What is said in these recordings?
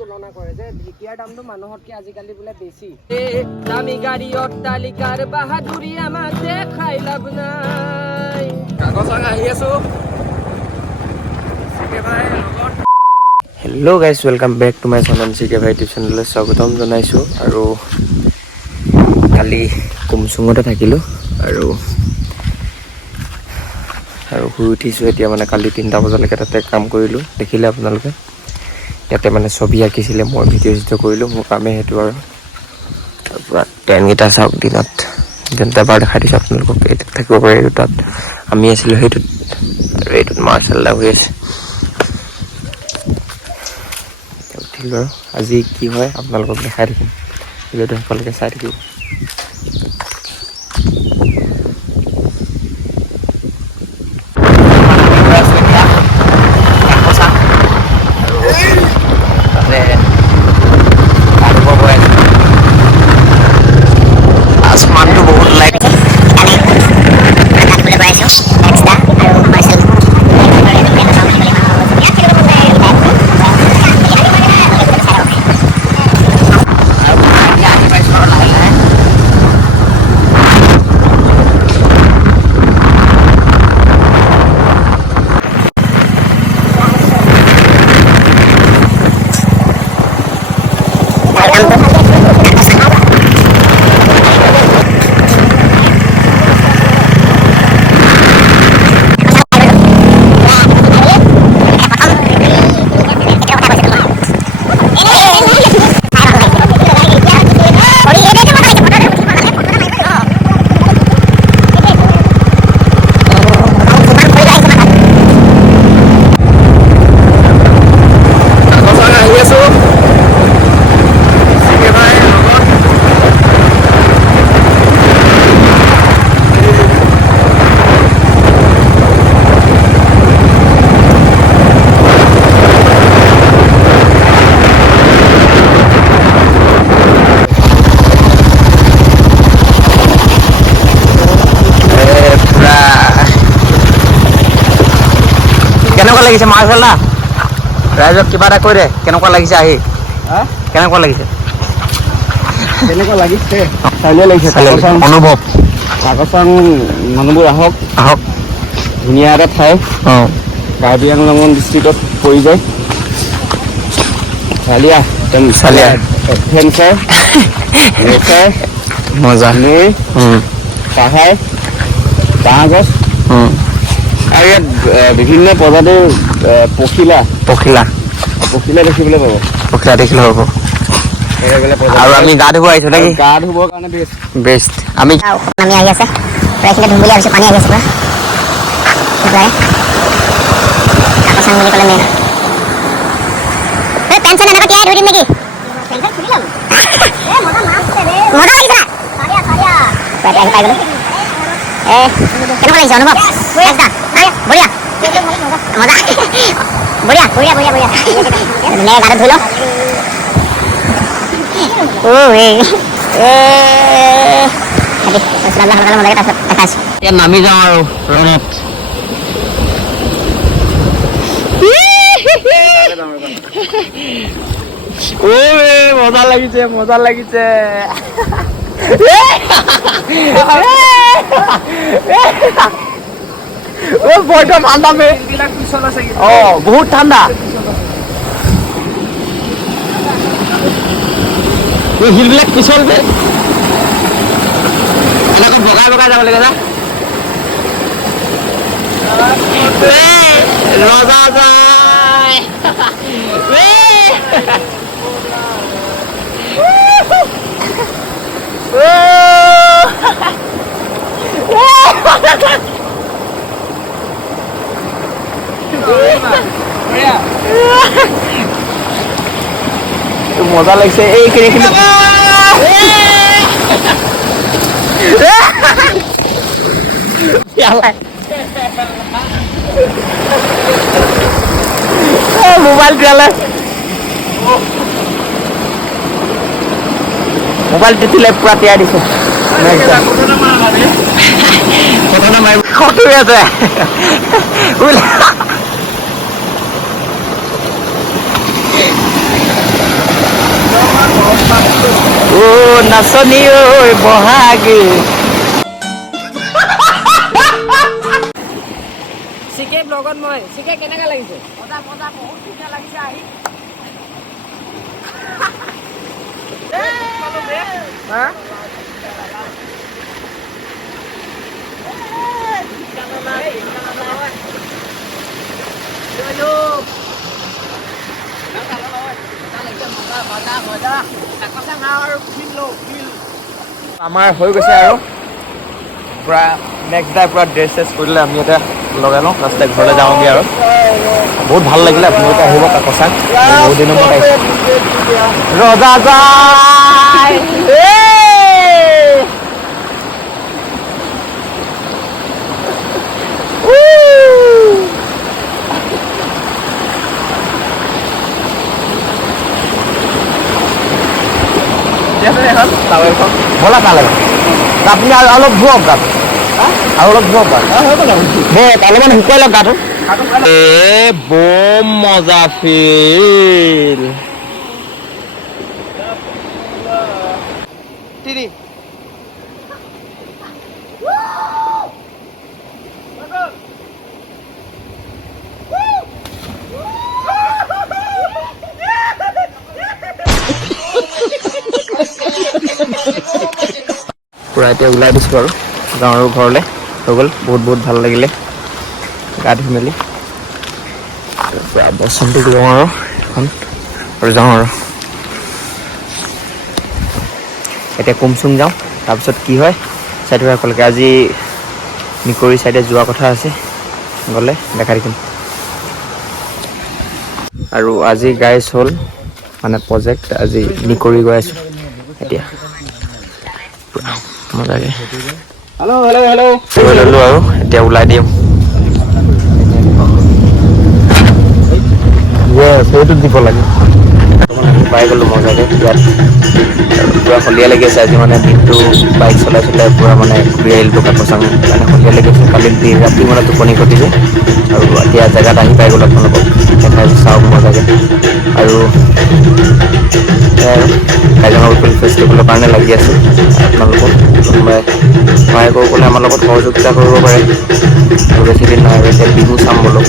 তুলনা কৰে যে ঢেকীয়াৰ দামটো মানুহতকৈ আজিকালি বোলে বেছি। দামী গাড়ী অট্টালিকাৰ বাহাদুৰি আমাক দেখাই লাভ নাই। কাগজক আহি আছো। Hello' guys, welcome back to my channel চিকে ভাই ইউটিউব চেনেললৈ স্বাগতম জনাইছোঁ। আৰু কালি কুমচুঙতে থাকিলোঁ আৰু শুই উঠিছোঁ এতিয়া। মানে কালি 3টা বজালৈকে তাতে কাম কৰিলোঁ, দেখিলে আপোনালোকে। ইয়াতে মানে ছবি আঁকিছিলে, মই ভিডিঅ' কৰিলোঁ, মোৰ কামেই সেইটো। আৰু তাৰপৰা ট্ৰেইনকেইটা চাওক, দিনত যেনটা বাৰ দেখাই দিছোঁ আপোনালোকক। এইটোত থাকিব পাৰে, এইটো তাত আমি আছিলোঁ সেইটোত, আৰু এইটোত মাৰ্চেল হৈ আছে। উঠিলোঁ আৰু আজি কি হয় আপোনালোকক দেখাই থাকিম, ভিডিঅ'টো সকলোকে চাই থাকিব। আসমানটো বহুত লাইট। কেনেকুৱা লাগিছে মাৰ্চেল দা? ৰাইজক কিবা এটা কৈ দে, কেনেকুৱা লাগিছে আহি? কেনেকুৱা লাগিছে? কেনেকুৱা লাগিছে? চাইলে লাগিছে অনুভৱ। কাকচাং মানুহবোৰ আহক আহক, ধুনীয়া এটা ঠাই। কাৰ্বি আংলং ডিষ্ট্ৰিক্টত পৰি যায়। চালিয়া চালিয়া এডভেঞ্চাৰ, নেচাৰ, মজা, নৈ, পাহাৰ, বাঁহ গছ, আৰু ইয়াত বিভিন্ন প্ৰজাতিৰ পখিলা দেখিবলৈ পাব। পখিলা দেখিলে হ'ব। আৰু আমি গা ধুব আহিছোঁ নেকি? গা ধুবৰ কাৰণে বেষ্ট। আমি নামি আহি আছে, প্ৰায়খিনি ধুম বুলি ভাবিছোঁ। পানী আহি আছে পুৰা কাকচাং বুলি ক'লে মেইন। পেঞ্চন এনেকৈ তিয়াই ধুই দিম নেকি? মজা লাগিছে না? আহি পাই গ'লো। কেনেকুৱা লাগিছে অনুভৱ? বঢ়িয়া মজা, বঢ়িয়া ধুনীয়াকৈ গাটো ধুই লওঁ। ইয়াত নামি যাওঁ আৰু ৰণত। মজা লাগিছে, মজা লাগিছে। বইটা ঠাণ্ডা মে বহুত ঠাণ্ডা। শিলবিলাক পিছল যে, এনেকৈ বগাই বগাই যাব লাগে না। ৰজা যায় মজা লাগিছে। এইখিনি মোবাইল পিয়ালে, মোবাইল টিপিলে পুৰা তিয়াই দিছে। খতুৰি আছে। নাচনী ঐ বহাগে চিকে ব্লগত মই চিকে কেনেকা লাগিছে মজা মজা বহুত ধুনীয়া লাগিছে আহি হা আমাৰ হৈ গৈছে আৰু পুৰা নেক্সট ডে পুৰা ড্ৰেছ চেছ কৰিলে আমি এতিয়া লগাই লওঁ লাষ্টে ঘৰলৈ যাওঁগৈ আৰু বহুত ভাল লাগিলে আপোনালোকে আহিব কাকচাং বহুত দিনৰ মূৰত আহিছে ৰজা যায় বলা তালে আপুনি অলপ ধুৱক গাত আৰু অলপ ধুৱক গাত অলপমান শুকুৱাই লওক গাটো বম মজা ফিল পুৰা এতিয়া ওলাই দিছোঁ আৰু গাঁৱৰ ঘৰলৈ হৈ গ'ল বহুত বহুত ভাল লাগিলে গা ধুই মেলি পুৰা বচনটো লওঁ আৰু এখন আৰু যাওঁ আৰু এতিয়া কুমচুং যাওঁ তাৰপিছত কি হয় চাই থকা ক'লৈকে আজি নিকৰি চাইডে যোৱা কথা আছে গ'লে দেখাই দিম আৰু আজি গাইজ হ'ল মানে প্ৰজেক্ট আজি নিকৰি গৈ আছোঁ এতিয়া মজাকে হেল্ল' হেল্ল' হেল্ল' লৈ ল'লোঁ আৰু এতিয়া ওলাই দিম সেইটো দিব লাগে পাই গ'লোঁ মজাকে ইয়াত পুৰা সন্ধিয়া লাগি আছে আজি মানে দিনটো বাইক চলাই চলাই পুৰা মানে ঘূৰি আহিলোঁ কাকচাং মানে সন্ধিয়া লাগি আছে কালি ৰাতি মানে টোপনি ক্ষতি যে আৰু এতিয়া জেগাত আহি পাই গ'লোঁ আপোনালোকক দেখাই চাওক মজাকে আৰু কাজিৰঙা উইকল ফেষ্টিভেলৰ কাৰণে লাগি আছোঁ আপোনালোকক কোনোবাই সহায় কৰোঁ কোনে আমাৰ লগত সহযোগিতা কৰিব পাৰে আৰু বেছিদিন নাই আৰু এতিয়া বিহু চাম বোলো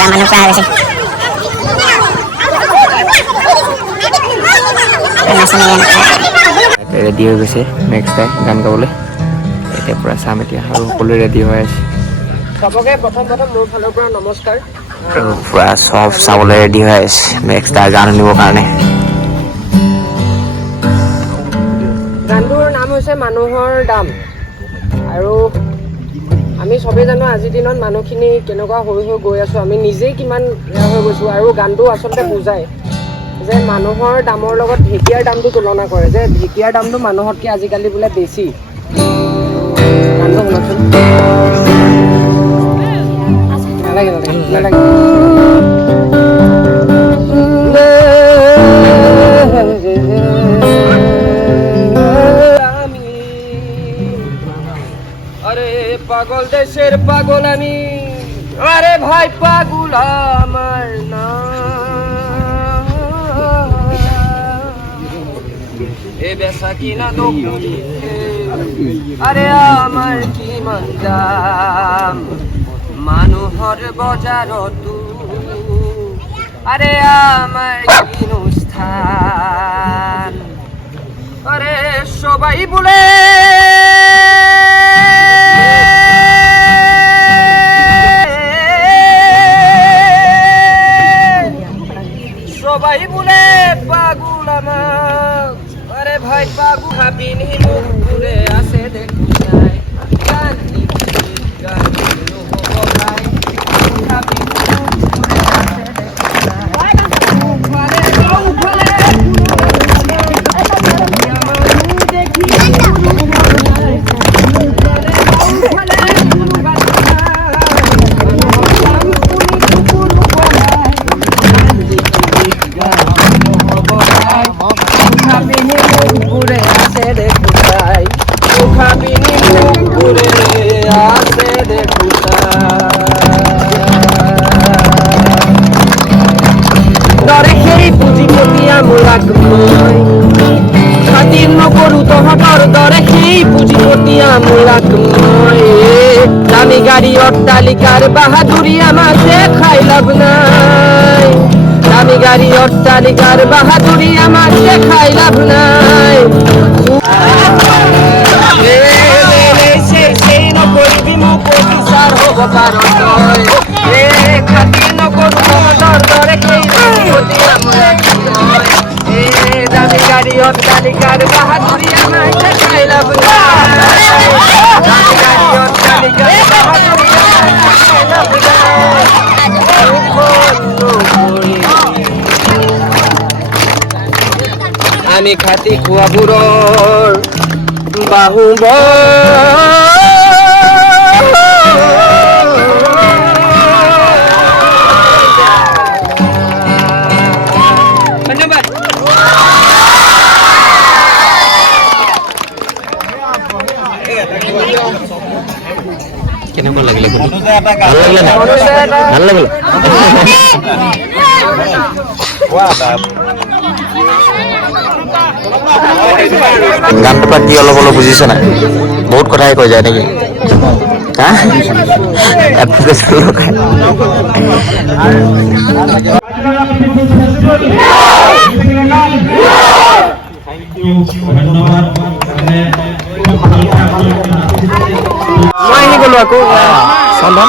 মানুহ প্ৰায় হৈছে ৰেডি হৈ গৈছে নেক্সট টাইম গান গাবলৈ এতিয়া পূৰা চাম এতিয়া আৰু সকলোৱে ৰেডি হৈ আছে চবকে প্ৰথম মোৰ ফালৰ পৰা নমস্কাৰ আৰু পূৰা চব চাবলৈ ৰেডি হৈ আছে নেক্সট টাইম গান শুনিবৰ কাৰণে গানটোৰ নাম হৈছে মানুহৰ দাম আৰু আমি চবেই জানো আজিৰ দিনত মানুহখিনি কেনেকুৱা হৈ গৈ আছোঁ আমি নিজেই কিমান বেয়া হৈ গৈছোঁ আৰু গানটো আচলতে বুজায় যে মানুহৰ দামৰ লগত ঢেকীয়াৰ দামটো তুলনা কৰে যে ঢেকীয়াৰ দামটো মানুহতকৈ আজিকালি বোলে বেছি গানটো শুনকচোন নালাগে নালাগে আরে পাগল দেশের পাগল আমি আরে ভাই পাগল আমার না এ বেসা কিনা দোকানি আরে আমার কি মান দাম মানুহৰ বজাৰত আরে আমার কিনো স্থান আরে সবাই বলে সবাই বলে পাগল আমার আরে ভাই পাগল হাবিনি মুখ ঘুরে আসে দেখুন নাই গানি গানি হবো ভাই হাবিনি মুখ ঘুরে আসে দেখুন নাই উফালে দামি গাড়ি অট্টালিকার বাহাদুরি আমার দেখাই লাভ নাই দামি গাড়ি অট্টালিকার বাহাদুরি আমার দেখাই লাভ নাই সেই নকৰিবি মোক অফিচাৰ হ'ব পাৰ খাতি নকৰো দৰে দামি গাড়ী অট্টালিকাৰ বাহাদুৰি আমাৰ দেখাই লাভ নাই দামি গাড়ী অট্টালিকাৰ বাহাদুৰি আমাৰ দেখাই লাভ নাই আমি খাতি খোৱাবোৰৰ বাহুব ধন্যবাদ কেনেকুৱা লাগিলে ভাল লাগিলে গানটোৰ পৰা কি অলপ অলপ বুজিছে নাই বহুত কথাই কৈ যায় নেকি মই আহি গলো আকৌ চন্দন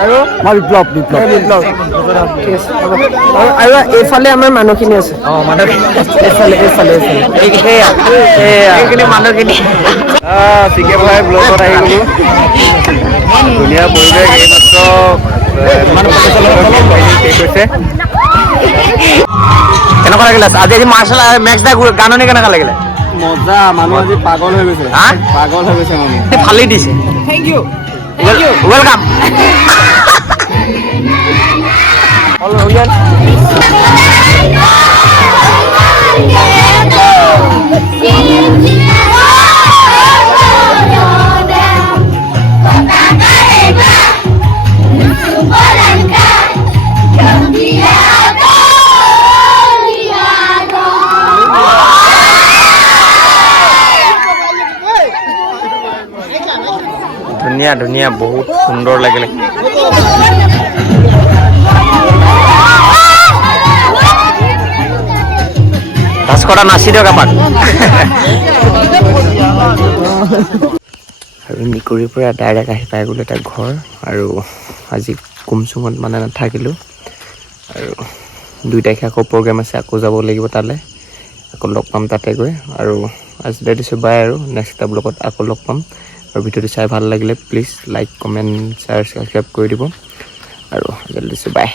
আৰু মই বিপ্লৱ আৰু এইফালে আমাৰ মানুহখিনি আছে এইখিনি মানুহখিনি চিকে ভাই ব্লগত আহি গ'লো ধুনীয়া পৰিৱেশ এইমাত্ৰ কেনেকুৱা লাগিলে আজি মাৰ্চেল মেক্স দা গাননি কেনেকুৱা লাগিলে মজা মানুহ আজি পাগল হৈ গৈছে পাগল হৈ গৈছে মানুহ ফালি দিছে থেংক ইউ ৱেলকাম ধুনীয়া ধুনীয়া বহুত সুন্দৰ লাগিলে ভাস্কৰদা নাচি দিয়ক আমাক আৰু নিকুৰিৰ পৰা ডাইৰেক্ট আহি পাই গ'লো এটা ঘৰ আৰু আজি কুমচুঙত মানে নাথাকিলোঁ আৰু 2 তাৰিখে আকৌ প্ৰগ্ৰেম আছে আকৌ যাব লাগিব তালৈ আকৌ লগ পাম তাতে গৈ আৰু আজিলৈ দিছোঁ বাই আৰু নেক্সট এটা ব্লগত আকৌ লগ পাম আৰু ভিডিঅ'টো চাই ভাল লাগিলে please like comment share subscribe কৰি দিব আৰু আজিলৈ দিছোঁ বাই